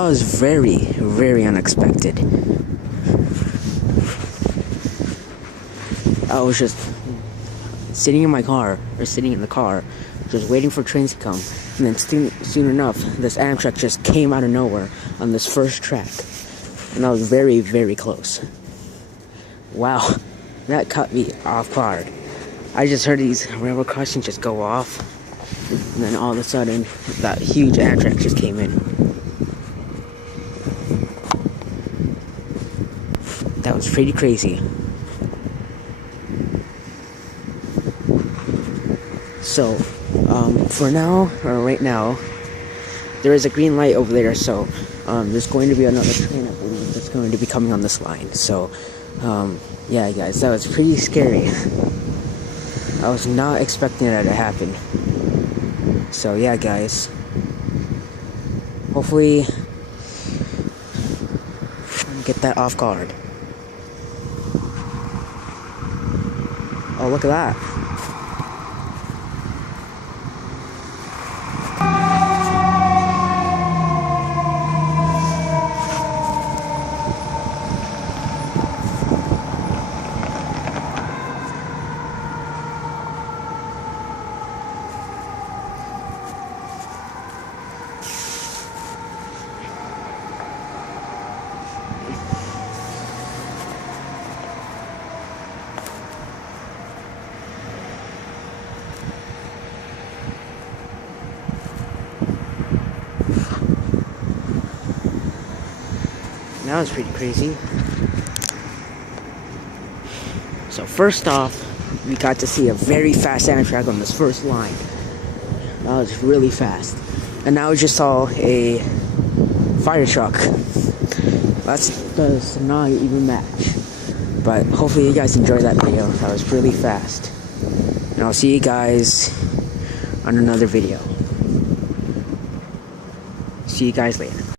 That was very, very unexpected. I was just sitting in the car, just waiting for trains to come, and then soon enough, this AMTRAK just came out of nowhere on this first track, and I was very, very close. Wow, that caught me off guard. I just heard these railroad crossings just go off, and then all of a sudden, that huge AMTRAK just came in. That was pretty crazy. So, for now, or right now, there is a green light over there, so there's going to be another train, I believe, that's going to be coming on this line. So, yeah, guys, that was pretty scary. I was not expecting that to happen. So, yeah, guys, hopefully, get that off guard. Oh, look at that. That was pretty crazy. So first off, we got to see a very fast AMTRAK on this first line. That was really fast. And now we just saw a fire truck. That does not even match. But hopefully you guys enjoyed that video. That was really fast. And I'll see you guys on another video. See you guys later.